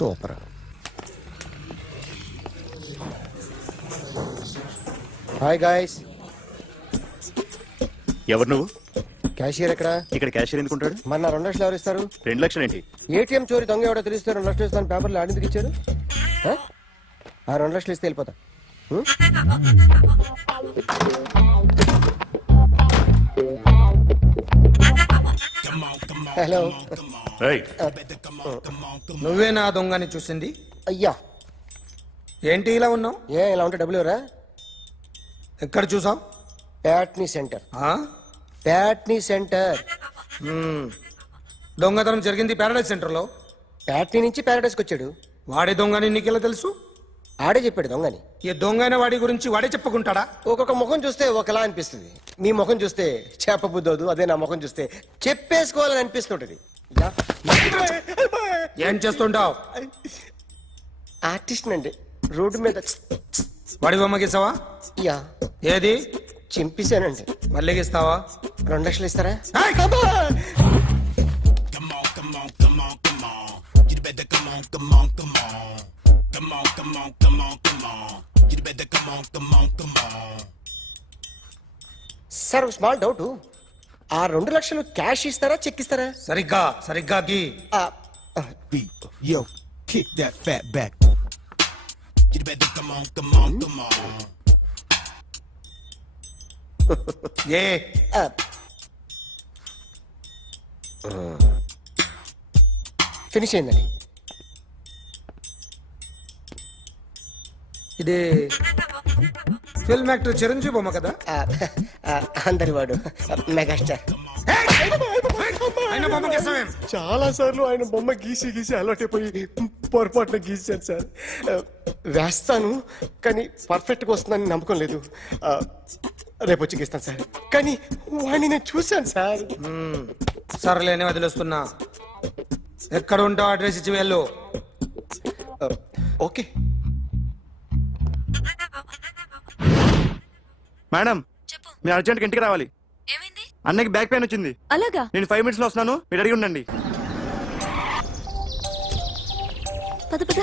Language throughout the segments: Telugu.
సూపర్. Hi guys. ఎవరు నువ్వు? క్యాషియర్ ఎక్కడ? ఇక్కడ క్యాషియర్ ఎందుకుంటాడు? మన 2 లక్షలు ఎవరు ఇస్తారు? 2 లక్షలు ఏంటి? ఏటీఎం చోరీ దొంగ ఎవడో తెలిస్తే 2 లక్షలు ఇస్తాను పేపర్లు ఆడిందుకు ఇచ్చారు. ఆ 2 లక్షలు ఇస్తే వెళ్ళిపోతా. హలో. నువ్వే నా దొంగని చూసింది? అయ్యా ఏంటి ఇలా ఉన్నావు? ఇలా ఉంటే డబ్బులు ఎవరా? ఎక్కడ చూసావు? ప్యాట్నీ సెంటర్. ప్యాట్నీ సెంటర్. దొంగతనం జరిగింది ప్యారడైజ్ సెంటర్ లో. ప్యాట్నీ నుంచి ప్యారడైస్కి వచ్చాడు. వాడే దొంగని నీకెలా తెలుసు? ఆడే చెప్పాడు దొంగని. ఈ దొంగైన వాడి గురించి వాడే చెప్పుకుంటాడా? ఒక్కొక్క ముఖం చూస్తే ఒకలా అనిపిస్తుంది. మీ ముఖం చూస్తే చెప్పబుద్దోదు, అదే నా ముఖం చూస్తే చెప్పేసుకోవాలని అనిపిస్తుంటది. ఏం చేస్తుంటావు? ఆర్టిస్ట్ అండి. రోడ్డు మీద వాడి బొమ్మ గీసావా? యా. ఏది? చింపేశానండి. మళ్ళీ గీస్తావా? 2 లక్షలు ఇస్తారా? Sir small doubt. ఆ 2 లక్షలు క్యాష్ ఇస్తారా చెక్ ఇస్తారా? సరిగ్గా గీ. Yo, kick that fat back. You better come on. A finish అయిందండి. ఇది ఫిల్మ్ యాక్టర్ చిరంజీవి బొమ్మ కదా? అందరి వాడు మెగాస్టార్. ఆయన బొమ్మ గీసావేం? చాలా సార్లు ఆయన బొమ్మ గీసి అలవాటైపోయి పొరపాటున గీసాను సార్. వేస్తాను కానీ పర్ఫెక్ట్గా వస్తుందని నమ్మకం లేదు. రేపు వచ్చి గీస్తాను సార్. కానీ వాడిని నేను చూశాను సార్. సర్లేని వదిలేస్తున్నా. ఎక్కడ ఉంటావు అడ్రస్ ఇచ్చి వెళ్ళు. ఓకే మేడం, మీరు అర్జెంట్గా ఇంటికి రావాలి. ఏమైంది? అన్నకి బ్యాక్ పెయిన్ వచ్చింది. అలాగా? నేను 5 minutes లో వస్తున్నాను, మీరు అడిగి ఉండండి. పద పద.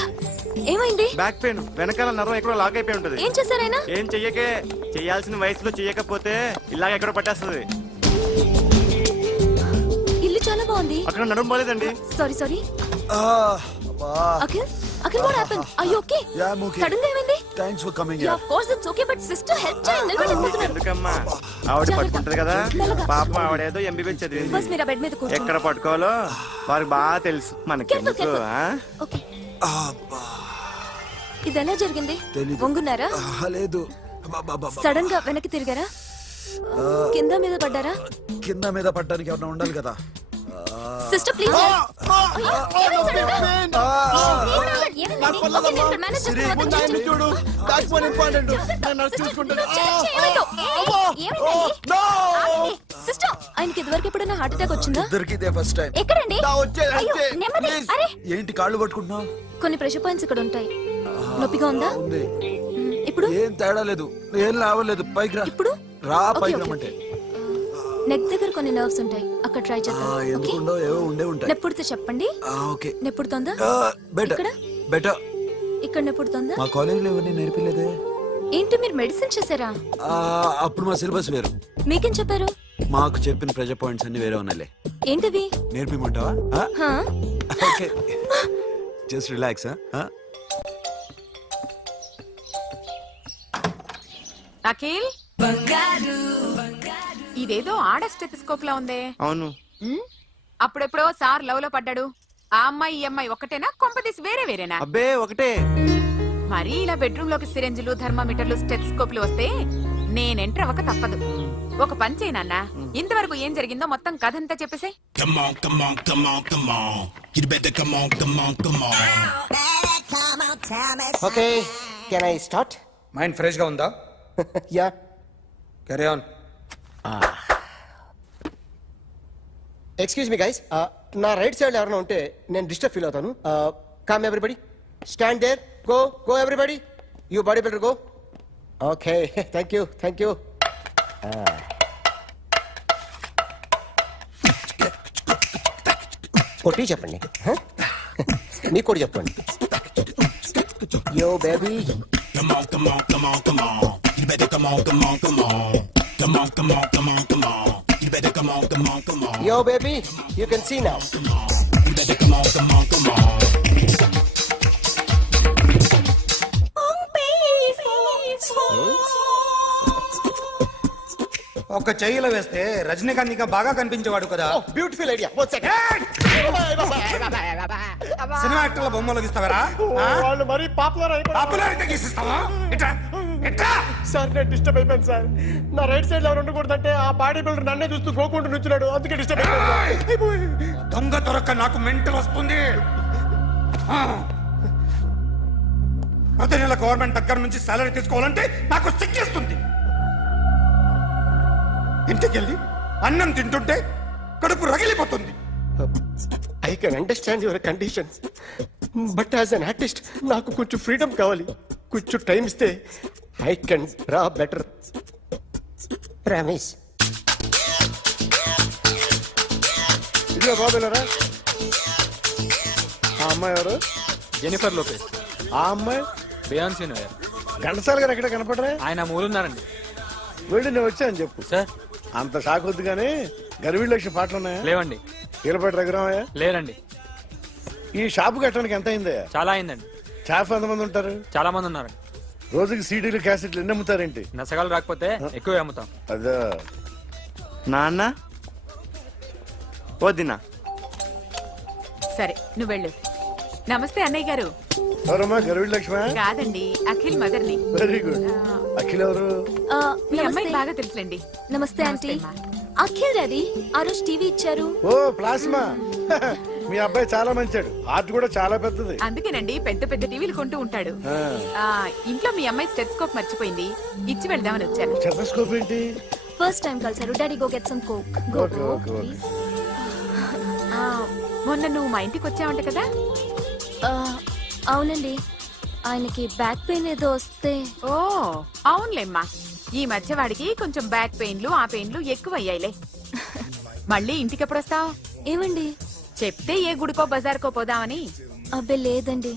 ఏమైంది? బ్యాక్ పెయిన్, వెనకాల నరం ఎక్కడో లాక్ అయిపోయి ఉంటది. ఏం చేశారైనా? ఏం చెయ్యకే, చెయ్యాల్సిన వయసులో చెయ్యకపోతే ఇలాగ ఎక్కడో పట్టేస్తుంది. ఇల్లు చాలా బాగుంది. అక్కడ నడుము బాలేదండి. Sorry. Akhil what happened? Are you okay? Yeah, I'm okay. Sudden గా ఏమైంది? Thanks for coming Yeah, here. of course it's okay, but sister help చేయండి. నిలబడిపోతున్నారు. ఎందుకమ్మా, ఆవిడ పట్టుకుంటది కదా. పాపం ఆవిడేదో ఎంబీబీఎస్ చదివింది. బస్ మీరు ఆ బెడ్ మీద కూర్చోండి. ఎక్కడ పట్టుకోవాలో వారికి బాగా తెలుసు. మనకి Careful. Okay. ఇది ఎలా జరిగింది? వంగున్నారా? లేదు. సడన్ గా వెనక్కి తిరిగారా? కింద మీద పడ్డారా? కింద మీద పడ్డానికి ఏమన్నా ఉండాలి కదా. Sister please. చూడు, that's one important. నేను చూసుకుంటాను. సిస్టర్, ఆయనకి ఇదివరకు ఎప్పుడైనా హార్ట్ అటాక్ వచ్చిందా? దొరికితే ఫస్ట్ టైం. ఎక్కడండి? ఏంటి కాళ్ళు పట్టుకుంటున్నావు? కొన్ని ప్రెషర్ పాయింట్స్ ఇక్కడ ఉంటాయి. నొప్పిగా ఉందా? ఉంది. ఇప్పుడు ఏం తేడా లేదు, ఏం లావలేదు. పైకి రా. ఇప్పుడు రా, Okay, పైకి okay. రమ్మంటే. నెక్ దగ్గర కొన్ని నర్వ్స్ ఉంటాయి, అక్కడ ట్రై చేద్దాం. ఓకే? ఎందుకుండో ఏవో ఉండే ఉంటాయి. నెప్పుడుతో చెప్పండి. ఓకే. నెప్పుడుతోందా? బెటర్ ఇక్కడ? బెటర్. ఇక్కడ నెప్పుడుతోందా? మా కాలేజీలో ఎవరిని నేర్పిలేదే. ఏంటి మీరు మెడిసిన్ చేశారా? అప్పుడు మా సిలబస్ వేరు. మీకేం చెప్పారు? మాకు చెప్పిన ప్రెజర్ పాయింట్స్ అన్ని వేరే ఉన్నాయిలే. ఏంటివి? నేర్పిమంటావా? హా? Okay, just relax. అఖిల్, ఇదేదో ఆడ స్టెథోస్కోప్ లా ఉందే. అవును. అప్పుడెప్పుడో సార్ లవ్ లో పడ్డాడు. ఆ అమ్మాయి ఈ అమ్మాయి ఒకటేనా, కొంపదీసి వేరేనా? అబ్బే ఒకటే. మరి ఇలా బెడ్రూమ్ లోకి సిరెంజులు, థర్మామీటర్లు, స్టెథోస్కోప్లు వస్తే నేను ఎంటర్ అవ్వక తప్పదు. ఒక పని చేయి నాన్న, ఇంతవరకు ఏం జరిగిందో మొత్తం కథ అంతా చెప్పేసే. Okay, can I start? Mind fresh గా ఉందా? Yeah. Carry on. Excuse me guys, నా రైట్ సైడ్ ఎవరైనా ఉంటే నేను డిస్టర్బ్ ఫీల్ అవుతాను. Come everybody, stand there. Go everybody, you body builder go. Okay, thank you. కొట్టి చెప్పండి. మీకు కూడా చెప్పండి. Yo baby yo baby you can see now. ఒక చెయ్యిలో వేస్తే రజనీకాంత్ ఇంకా బాగా కనిపించేవాడు కదా. Beautiful idea. One second. Cinema యాక్టర్ల బొమ్మలు గీస్తావరా? వాళ్ళు మరీ పాపులర్ అయిపోయారు. పాపులారిటీ గీసిస్తావా? ఇట్రా, ఇట్రా. సార్ నేను డిస్టర్బ్ అయిపోయాను సార్. నా రైట్ సైడ్ లో ఎవరు ఉండకూడదంటే ఆ బాడీ బిల్డర్ నన్నే చూస్తూ గోకుంటూ నుంచున్నాడు, అందుకే డిస్టర్బ్ అయిపోయాను. దొంగ దొరక్క నాకు మెంటల్ వస్తుంది. ఆ. ప్రతి నెల గవర్నమెంట్ దగ్గర నుంచి సాలరీ తీసుకోవాలంటే నాకు సిగ్గేస్తుంది. ఇంటికెళ్ళి అన్నం తింటుంటే కడుపు రగిలిపోతుంది. I can understand your condition, but as an artist నాకు కొంచెం ఫ్రీడమ్ కావాలి. కొంచెం టైం ఇస్తే I can draw better. Promise. ఇదిగో బాబులరా, ఆ అమ్మాయి ఎవరు? Jennifer Lopez. ఆ అమ్మాయి బియాన్సీ నోయర్. ఘంటసాల గారు ఎక్కడ కనపడరా? ఆయన మూలున్నారండి. వెళ్ళి నేను వచ్చాను చెప్పు. సార్ అంత షాక్ వద్దు కానీ గర్వీళ్ళ లక్ష పాటలు ఉన్నాయా? లేవండి. కీలపాటి రఘురామయ్య లేరండి. ఈ షాపు కట్టడానికి ఎంత అయిందయ్యా? చాలా అయిందండి. షాప్ ఎంతమంది ఉంటారు? చాలా మంది ఉన్నారండి. రోజుకి సీడీలు క్యాసెట్లు ఎన్ని అమ్ముతారేంటి? నసగాలు రాకపోతే ఎక్కువ అమ్ముతాం. అదే నాన్న వదినా. సరే నువ్వు వెళ్ళు. నమస్తే అన్నయ్య గారు. ఎవరమ్మా? గర్వీళ్ళ లక్ష్మ? కాదండి, అఖిల్ మదర్ని. Very good. అఖిల్ ఎవరు? మీ అమ్మాయి నమస్తే. బాగా తెలుసులేండి. నమస్తే ఆంటీ. అమ్మా. అఖిల్ డాడీ ఆ రోజు టీవీ ఇచ్చారు. ఓ ప్లాస్మా. మీ అబ్బాయి చాలా మంచాడు, ఆర్ట్ కూడా చాలా పెద్దది. అందుకేనండి పెద్ద పెద్ద టీవీలు కొంటూ ఉంటాడు. ఆ, ఇంట్లో మీ అమ్మాయి స్టెత్స్కోప్ మర్చిపోయింది, ఇచ్చి వెళ్దామని వచ్చాను. స్టెథోస్కోప్ ఏంటి? ఫస్ట్ టైం కలిసారు. Daddy go get some coke. Go Okay, go okay, okay. Please. ఆ, మొన్న నువ్వు మా ఇంటికి వచ్చావంట కదా. అవునండి, ఆయనకి బ్యాక్ పెయిన్ ఏదో వస్తే. ఓ అవునులేమ్మా, ఈ మధ్య వాడికి కొంచెం బ్యాక్ పెయిన్లు ఆ పెయిన్లు ఎక్కువ అయ్యాయిలే. మళ్ళీ ఇంటికి ఎప్పుడు వస్తావు? ఏమండి? చెప్తే ఏ గుడికో బజార్కో పోదామని. అబ్బే లేదండి,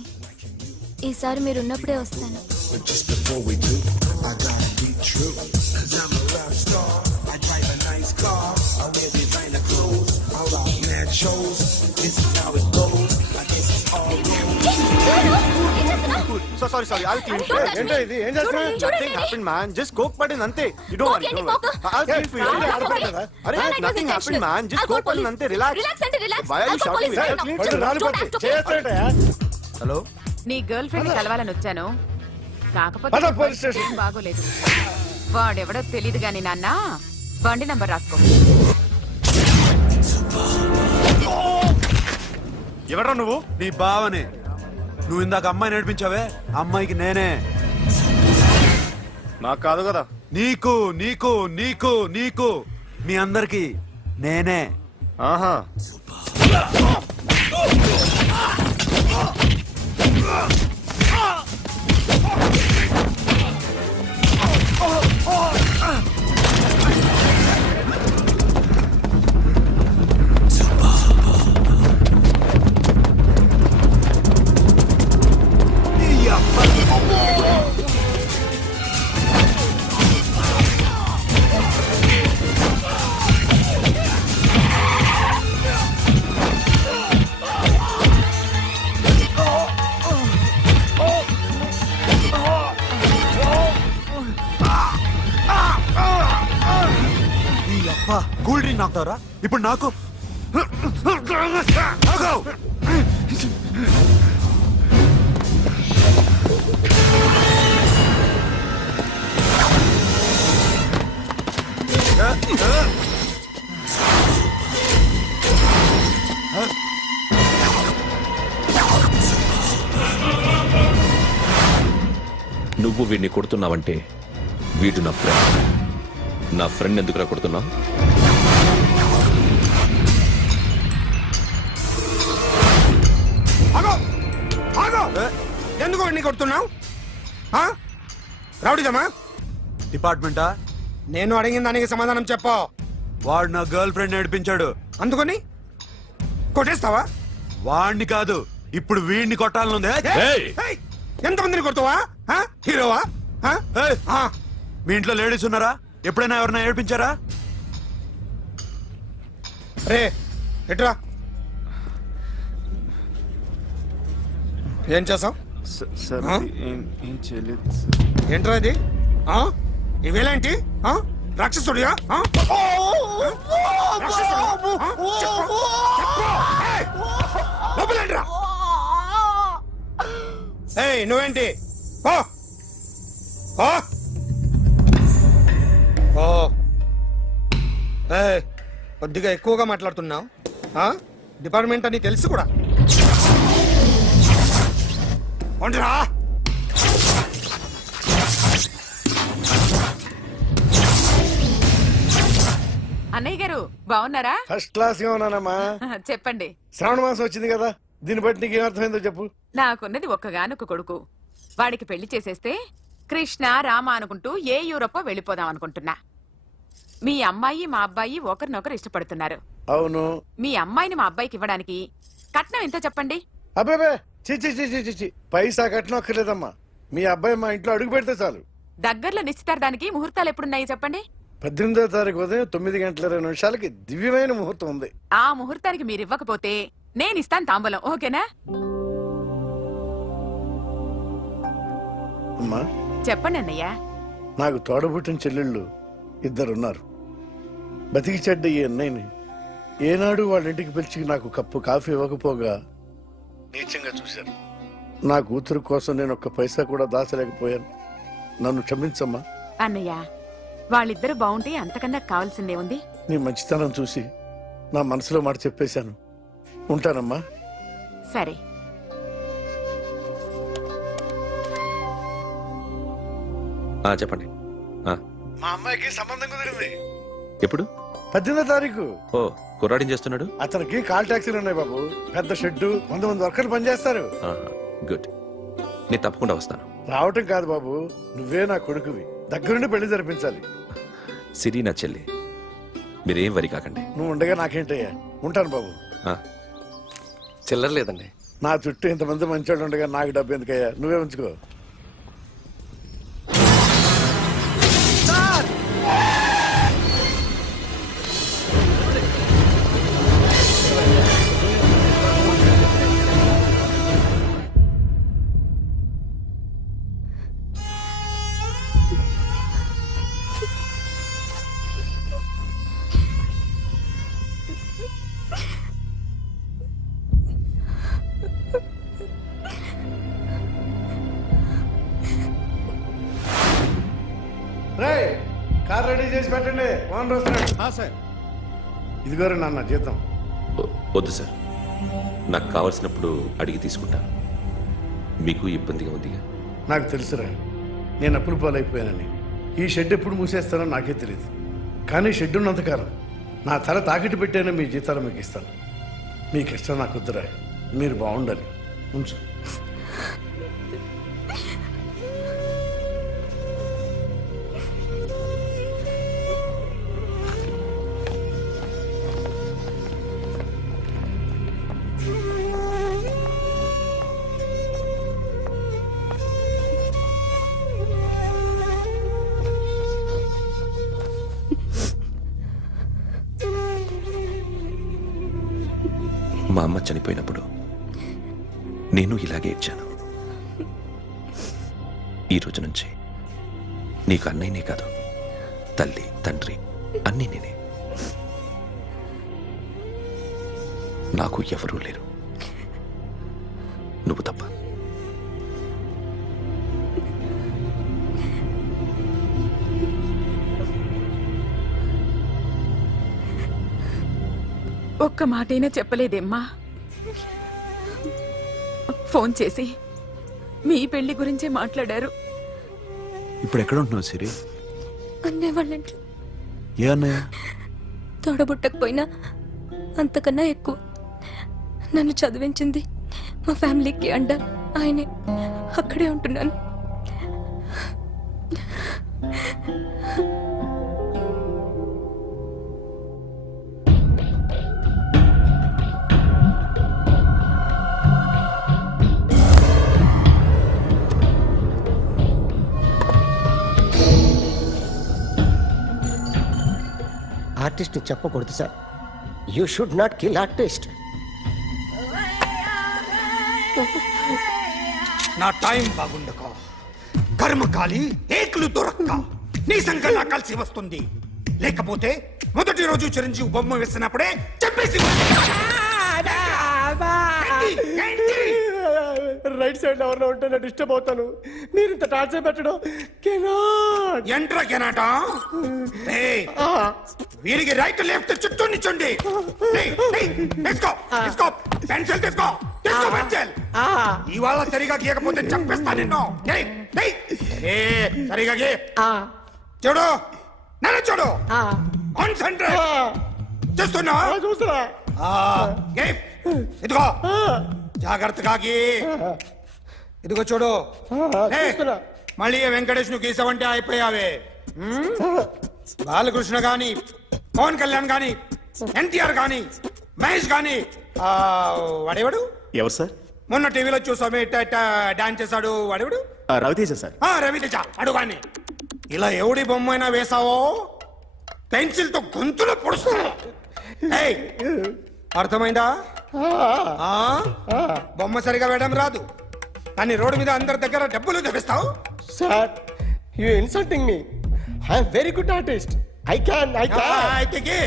ఈసారి మీరు ఉన్నప్పుడే వస్తాను. Sorry sorry I'll clean. ఏంటో ఇది? ఏం చేస్తున్నా? Nothing happened man, just coke పడింది అంతే. You don't worry, don't worry. I'll clean for you. అరే nothing happened man, just coke పడింది అంతే. Relax. Why are you shouting? I'll clean పళ్ళు రాలిపోతాయి. చేస్తాడయ్యా. హలో. నీ గర్ల్ ఫ్రెండ్ కలవాలని వచ్చాను, కాకపోతే పద, నీ పోలీస్ స్టేషన్. పరిస్థితి ఏం బాగోలేదు. వాడెవడో తెలీదు గాని నాన్న, బండి నంబర్ రాసుకో. ఎవడ్రా నువ్వు? నీ బావనే. నువ్వు ఇందాక అమ్మాయి నడిపించావే, అమ్మాయికి నేనే. నాకు కాదు కదా. నీకు నీకు నీకు నీకు మీ అందరికి నేనే. ఆహా. కూల్ డ్రింక్ నాకుతావరా ఇప్పుడు? నాకు ఆగు. నువ్వు వీడిని కొడుతున్నావంటే వీడు నా ఫ్రెండ్. నా ఫ్రెండ్ ఎందుకురా కొడుతున్నావు? ఎందుకు వాడిని కొడుతున్నావు? రౌడీదమ్మా? డిపార్ట్మెంటా? నేను అడిగిన దానికి సమాధానం చెప్పు. వాడు నా గర్ల్ ఫ్రెండ్ నడిపించాడు. అందుకని కొట్టేస్తావా? వాడిని కాదు, ఇప్పుడు వీడిని కొట్టాలనుందే ఏయ్! ఏయ్, ఎంతమందిని కొడతావా ఆ? హీరోవా ఆ? ఏయ్! ఆ. మీ ఇంట్లో లేడీస్ ఉన్నారా? ఎప్పుడైనా ఎవరైనా ఏడిపించారా? రే ఎట్రా ఏం చేసావు సార్ ఆ? ఏం చేయలేదు సార్. ఏంట్రా ఇది ఆ? ఇవేలేంటి ఆ? రాక్షసుడియా ఆ? రాక్షసుడా? ఆ? చెప్పు. చెప్పు. ఏయ్, లోపలేంట్రా? ఏయ్ నువ్వేంటి పో. పో. పో. ఏయ్, కొద్దిగా ఎక్కువగా మాట్లాడుతున్నావు ఆ? డిపార్ట్మెంట్ అని తెలుసు కూడా ఉండరా. అన్నయ్య గారు బాగున్నారా? ఫస్ట్ క్లాస్ గా ఉన్నానమ్మా. చెప్పండి. శ్రావణ మాసం వచ్చింది కదా, దీన్ని బట్టి నీకు ఏమర్థమైందో చెప్పు. నాకున్నది ఒక్కగానొక్క కొడుకు. వాడికి పెళ్లి చేసేస్తే కృష్ణ రామ అనుకుంటూ ఏ యూరోపో వెళ్ళిపోదాం అనుకుంటున్నా. మీ అమ్మాయి మా అబ్బాయి ఒకరినొకరు ఇష్టపడుతున్నారు. అవును. మీ అమ్మాయిని మా అబ్బాయికి ఇవ్వడానికి కట్నం ఎంతో చెప్పండి. అబ్బాబే చిచి పైసా కట్టనక్కర్లేదమ్మా. మీ అబ్బాయి మా ఇంట్లో అడుగు పెడితే చాలు. దగ్గరలో నిశ్చితార్థానికి ముహూర్తాలు ఎప్పుడున్నాయి చెప్పండి. 18వ తారీఖు ఉదయం 9:20 దివ్యమైన ముహూర్తం ఉంది. ఆ ముహూర్తానికి మీరు ఇవ్వకపోతే నేను ఇస్తాను తాంబూలం. ఓకేనా? అమ్మా, చెప్పండి అన్నయ్య. నాకు తోడబుట్టిన చెల్లెళ్ళు ఇద్దరున్నారు. బతికి చెడ్డ ఈ అన్నయ్యని ఏనాడు వాళ్ళ ఇంటికి పిలిచి నాకు కప్పు కాఫీ ఇవ్వకపోగా నీచంగా చూశాను. నా కూతురు కోసం నేను ఒక్క పైసా కూడా దాచలేకపోయాను. నన్ను క్షమించమ్మా. అన్నయ్య, వాళ్ళిద్దరు బాగుంటే అంతకన్నా కావాల్సిందే ఉంది. నీ మంచితనం చూసి నా మనసులో మాట చెప్పేశాను. ఉంటానమ్మా. సరే. చెప్పండి. మా అమ్మాయికి సంబంధం కుదిరింది. ఎప్పుడు? 18వ తారీఖు. ఓ, కుర్రాడిని చేస్తున్నాడు. అతనికి కాల్ టాక్సీలు ఉన్నాయి బాబు. పెద్ద షెడ్, 100 మంది వర్కర్లు పనిచేస్తారు. గుడ్. నేను తప్పకుండా వస్తాను. రావటం కాదు బాబు, నువ్వే నా కొడుకువి. దగ్గరుండి పెళ్లి జరిపించాలి. సిరి నా చెల్లి, మీరేం వరి కాకండి. నువ్వు ఉండగా నాకేంటయ్యా. ఉంటాను బాబు. చిల్లర లేదండి. నా చుట్టూ ఇంతమంది మంచోళ్ళు ఉండగా నాకు డబ్బు ఎందుకయ్యా, నువ్వే ఉంచుకో. రేయ్, కార్ రెడీ చేసి పెట్టండి. ఓనర్ వస్తున్నాడు. సార్, ఇదిగోరు నాన్న జీతం. వద్దు సార్, నాకు కావలసినప్పుడు అడిగి తీసుకుంటాను. మీకు ఇబ్బందిగా ఉందిగా. నాకు తెలుసురా, నేను అప్పులు పాలైపోయానని. ఈ షెడ్ ఎప్పుడు మూసేస్తానో నాకే తెలియదు. కానీ షెడ్ ఉన్నంతకాలం నా తల తాకట్టు పెట్టానో మీ జీతాలు మీకు ఇస్తాను. మీకు ఇష్టం నాకు వద్దురా. మీరు బాగుండాలి. ఉంచు. మా అమ్మ చనిపోయినప్పుడు నేను ఇలాగే ఇచ్చాను. ఈ రోజు నుంచి నీకు అన్నయ్యనే కాదు, తల్లి తండ్రి అన్నీ నేనే. నాకు ఎవరూ లేరు, నువ్వు తప్ప. ఒక్క మాటైనా చెప్పలేదేమ్మా? ఫోన్ చేసి మీ పెళ్లి గురించే మాట్లాడారు. ఇప్పుడు ఎక్కడ ఉంటున్నావు సిరి? అన్నయ్య వాళ్ళంట్లో ఏ అన్నయ్య? తోడబుట్టకపోయినా అంతకన్నా ఎక్కువ నన్ను చదివించింది మా ఫ్యామిలీకి అండ ఆయనే. అక్కడే ఉంటున్నాను. ఆర్టిస్ట్ని చెప్పకూడదు sir. You should not kill artist. నా టైం బాగుండక కర్మకాలి ఏకులు దొరక్క నీ సంఘం నా కలిసి వస్తుంది. లేకపోతే మొదటి రోజు చిరంజీవి బొమ్మ వేసినప్పుడే చెప్పేసి రైట్ సైడ్ ఎవరిలో ఉంటే నేను డిస్టర్బ్ అవుతాను. మీరు ఇంత టార్చర్ పెట్టడం కెనాట్. ఎంట్రా కెనాట వీరికి రైట్ లెఫ్ట్ చుట్టూ నిచ్చండి. తీసుకో తీసుకో పెన్సిల్ తీసుకో తీసుకో పెన్సిల్. ఇవాళ సరిగా గీయకపోతే చంపేస్తా నిన్ను. సరిగా గీ. చూడు నన్ను చూడు. కాన్సంట్రేట్ చేస్తున్నా. చూస్తున్నా. ఇదిగో జాగ్రత్తగా గీ. ఇదిగో చూడు. చూస్తున్నా. మళ్ళీ వెంకటేష్ ను గీసావంటే అయిపోయావే. బాలకృష్ణ గాని పవన్ కళ్యాణ్ గాని ఎన్టీఆర్ గాని మహేష్ గాని వాడేవాడు ఎవరు సార్? మొన్న టీవీలో చూసామే డాన్స్ చేశాడు వాడేవాడు? రవితేజ సార్. రవితేజ అడుగాని. ఇలా ఎవడి బొమ్మ అయినా వేసావో పెన్సిల్ తో గొంతులో పొడుస్తా. అర్థమైందా? బొమ్మ సరిగా వేయడం రాదు కానీ రోడ్డు మీద అందరి దగ్గర డబ్బులు తెప్పిస్తావు. Sir you insulting me. I'm very good artist. I can అయితే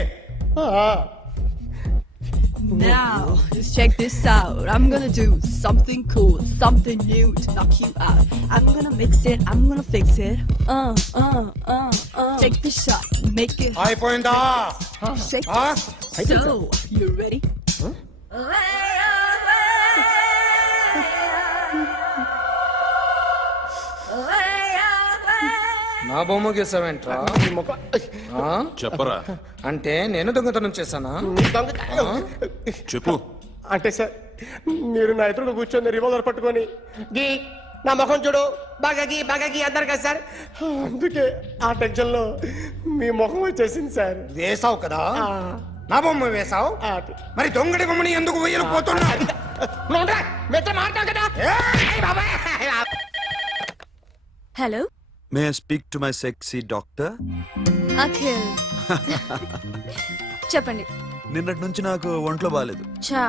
Now, just check this out. I'm gonna do something cool, something new to knock you out. I'm gonna mix it, I'm gonna fix it. Take the shot, make it hot. అయిపోయిందా? Shake it. So, you ready? నా బొమ్మ గీసావేంట్రా? చెప్పరా. అంటే నేను దొంగతనం చేశానా? చెప్పు. అంటే సార్ మీరు నా ఎదురుగా కూర్చొని రివాల్వర్ పట్టుకొని గీ నా ముఖం చూడు బాగా గీ అన్నారు కదా సార్. అందుకే ఆ టెన్షన్ లో మీ ముఖం వచ్చేసింది సార్. వేసావు కదా, నా బొమ్మ వేసావు. మరి దొంగడి బొమ్మని ఎందుకు వేయలు పోతున్నా? Hello may I speak to my sexy doctor? Akhil. చెప్పండి. నిన్నటి నుంచి నాకు ఒంట్లో బాగాలేదు. చా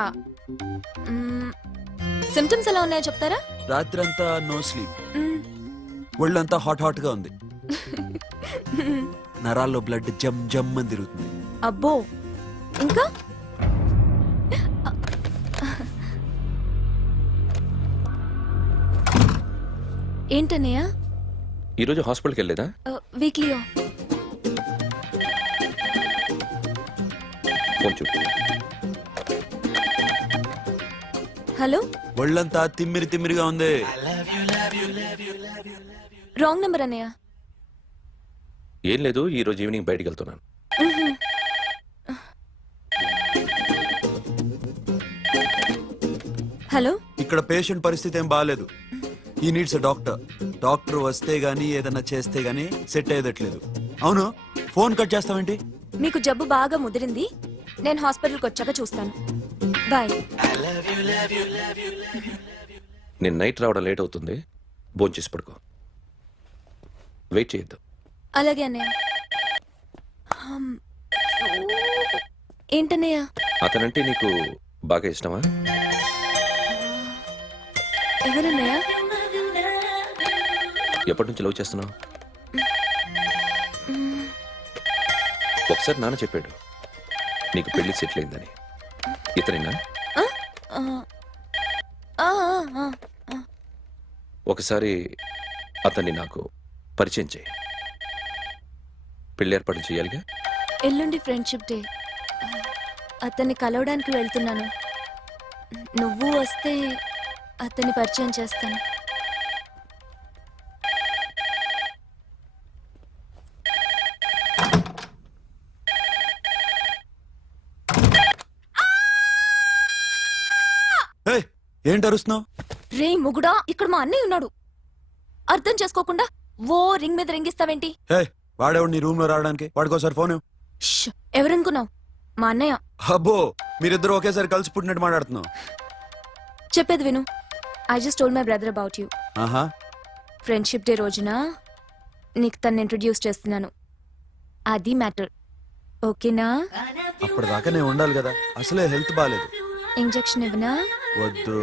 సిమ్టమ్స్ ఎలా ఉన్నాయో చెప్తారా? రాత్రి అంతా నో స్లీప్. మ్మ్. ఒళ్ళంతా హాట్ హాట్ గా ఉంది. నరాల్లో బ్లడ్ జమ్ జమ్ అని తిరుగుతుంది. అబ్బో ఇంకా ఏంటన్నయ్య? ఈరోజు హాస్పిటల్కి వెళ్ళేదా? Weekly off. ఫోన్ చూడు. హలో. ఒళ్ళంతా తిమ్మిరి తిమ్మిరిగా ఉంది. రాంగ్ నెంబర్ అన్నయ్య. ఏం లేదు, ఈరోజు ఈవినింగ్ బయటికి వెళ్తున్నాను. హలో. ఇక్కడ పేషెంట్ పరిస్థితి ఏం బాగాలేదు. ఈ నీడ్స్ డాక్టర్. డాక్టర్ వస్తే గానీ ఏదన్నా చేస్తే గానీ సెట్ అయ్యేదట్లేదు. అవును, ఫోన్ కట్ చేస్తావేంటి? మీకు జబ్బు బాగా ముదిరింది. నేను హాస్పిటల్కి వచ్చాక చూస్తాను. బాయ్. నేను నైట్ రావడం లేట్ అవుతుంది, భోంచేసి పడుకో. వెయిట్ చేయొద్దు. అలాగే అన్నయ్య. ఏంటన్నయ్య? అతనంటే నీకు బాగా ఇష్టమా? ఎవరన్నయ్య? ఎప్పటి నుంచి లవ్ చేస్తున్నావు? ఒకసారి నాన్న చెప్పాడు నీకు పెళ్లి సెటిల్ అయిందని. ఇతనేనా? ఒకసారి అతన్ని నాకు పరిచయం చేయి. పెళ్లి ఏర్పాటు చేయాలిగా. ఎల్లుండి ఫ్రెండ్షిప్ డే. అతన్ని కలవడానికి వెళ్తున్నాను. నువ్వు వస్తే అతన్ని పరిచయం చేస్తాను. ఏంటి అరుస్తున్నావు? రే ముగుడా, ఇక్కడ మా అన్నయ్య ఉన్నాడు. అర్థం చేసుకోకుండా ఓ రింగ్ మీద రింగిస్తావేంటి? వాడేవాడు నీ రూమ్ లో రావడానికి? వాడికోసారి ఫోన్. ఎవరనుకున్నావు? మా అన్నయ్య. అబ్బో, మీరిద్దరు ఒకేసారి కలిసి పుట్టినట్టు మాట్లాడుతున్నావు. చెప్పేది విను. I just told my brother about you. ఆహా. ఫ్రెండ్షిప్ డే రోజున నీకు తను ఇంట్రడ్యూస్ చేస్తున్నాను. అది మ్యాటర్. ఓకేనా? అప్పటిదాకా నేను ఉండాలి కదా, అసలే హెల్త్ బాగాలేదు. ఇంజెక్షన్ ఇవ్వనా? వద్దు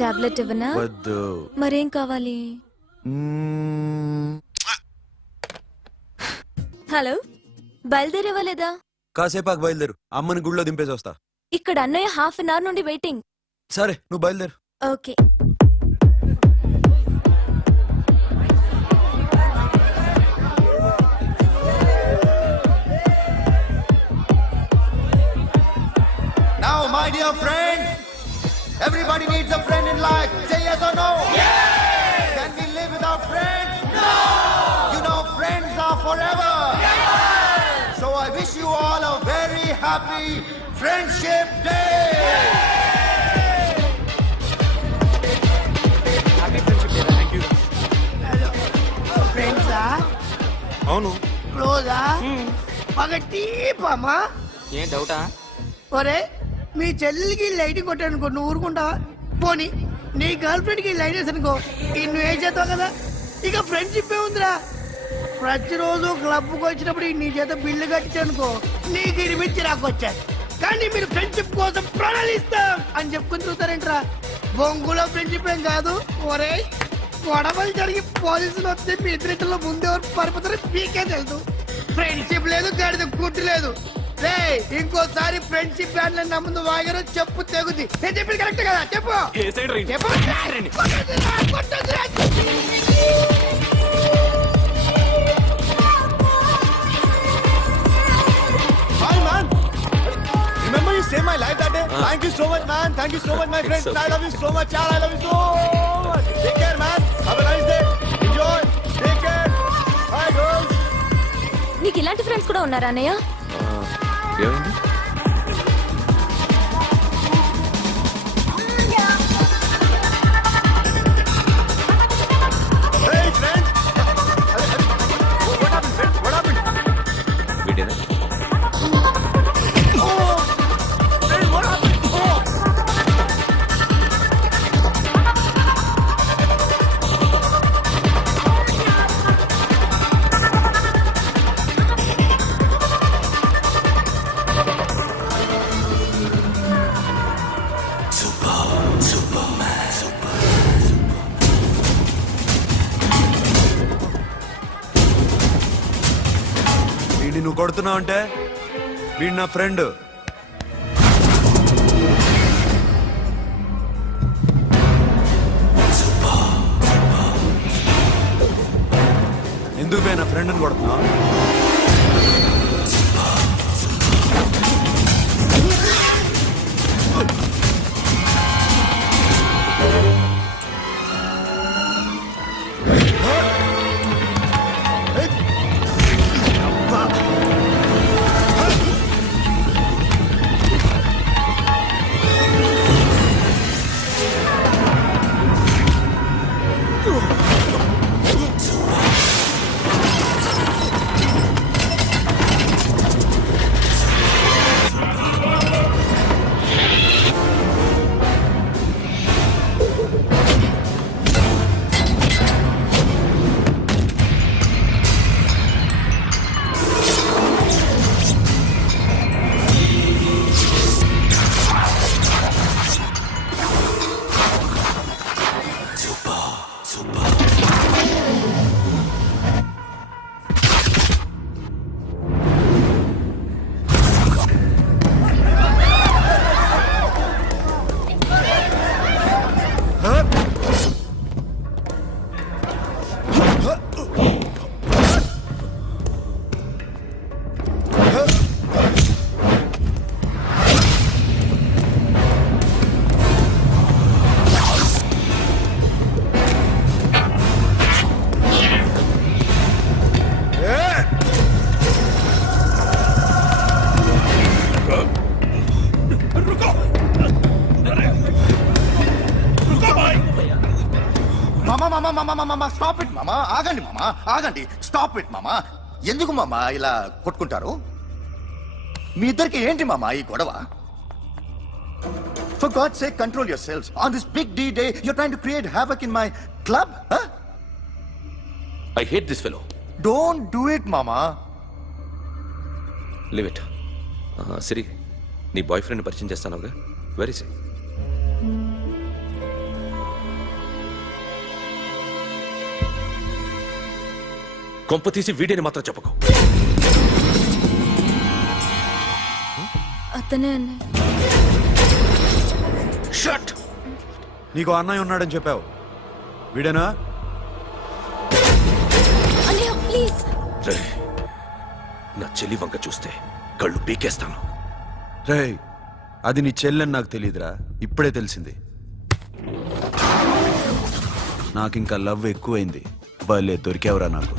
టాబ్లెట్ ఇవ్వనా? వద్దు. మరేం కావాలి? మ్మ్. హలో, బయలుదేరేవాలేదా? కాసేపాకు బయలుదేరు, అమ్మని గుళ్ళో దింపేసి వస్తా. ఇక్కడ అన్నయ్య హాఫ్ అన్ అవర్ నుండి వెయిటింగ్. సరే నువ్వు బయలుదేరు. Okay. Now, my dear friend, everybody needs a friend in life. Say yes or no. Yes. Can we live without friends? No. You know, friends are forever. Yes. So I wish you all a very happy Friendship Day. ఫ్రెండ్సా? అవును. క్లోజా? పగటి పామా? ఏం డౌటా? ఒరే, మీ చెల్లెలికి లైటింగ్ కొట్టానుకో, నువ్వు ఊరుకుంటావా? పోనీ నీ గర్ల్ ఫ్రెండ్ కి లైట్ వేసి అనుకో, నువ్వు ఏం చేస్తావు కదా? ఇక ఫ్రెండ్షిప్ ఏ ఉందిరా. ప్రతిరోజు క్లబ్కి వచ్చినప్పుడు నీ చేత బిల్లు కట్టించనుకో, నీకు ఇరిమిచ్చి రాకొచ్చాను. కానీ మీరు ఫ్రెండ్షిప్ కోసం ప్రాణాలు ఇస్తాం అని చెప్పుకుని చూస్తారేంట్రా? బొంగులో ఫ్రెండ్షిప్ ఏం కాదు. ఒరే, గొడవలు జరిగి పోలీసులు వస్తే మీ ఇద్దరిలో ముందెవరు పరిపోతారో మీకే తెలుసు. ఫ్రెండ్షిప్ లేదు, గడిద గుడ్డు లేదు. రే, ఇంకోసారి ఫ్రెండ్షిప్ బ్యాండ్ నమ్ముందు వాగారో చెప్పు తెగుద్ది. నేను చెప్పింది కరెక్ట్ కదా? చెప్పు చెప్పు. కొట్టొద్దురా. Hi, man. Remember you saved my life that day? Thank you so much, man. Thank you so much, my friend. I love you so much, yaar. I love you so much. Take care, man. Have a nice day. Enjoy. Take care. Bye, girls. నీకు ఇలాంటి ఫ్రెండ్స్ కూడా ఉన్నారా అన్నయ్య? ఏమైంది? Hey, friend. What happened, friend? What happened? వీడేనా? Oh, friend, what happened? Oh. వీడిని నువ్వు కొడుతున్నావు అంటే వీడు నా ఫ్రెండ్. ఎందుకు పోయి నా ఫ్రెండ్ని కొడుతున్నావు? మామా స్టాప్ ఇట్ మామా. ఆగండి మామా, ఆగండి. స్టాప్ ఇట్ మామా. ఎందుకు మామా ఇలా కొట్టుకుంటారు? మీ ఇద్దరికి ఏంటి మామా ఈ గొడవ? For God's sake, control yourselves. On this big D day, you're trying to create havoc in my club? Huh? I hate this fellow. Don't do it, mama. Live it. Siri, నీ బాయ్ ఫ్రెండ్ పరిచయం చేస్తానుగా. వెరీ సే. కొంప తీసి వీడిని మాత్రం చెప్పకు. అతనే అన్నయ్య. షట్. నీకు అన్నయ్య ఉన్నాడని చెప్పావు, వీడేనా? అన్నయ్య ప్లీజ్. రేయ్, నా చెల్లి వంక చూస్తే కళ్ళు పీకేస్తాను. రేయ్, అది నీ చెల్లెని నాకు తెలియదురా, ఇప్పుడే తెలిసింది. నాకింకా లవ్ ఎక్కువైంది. భలే దొరికావురా నాకు.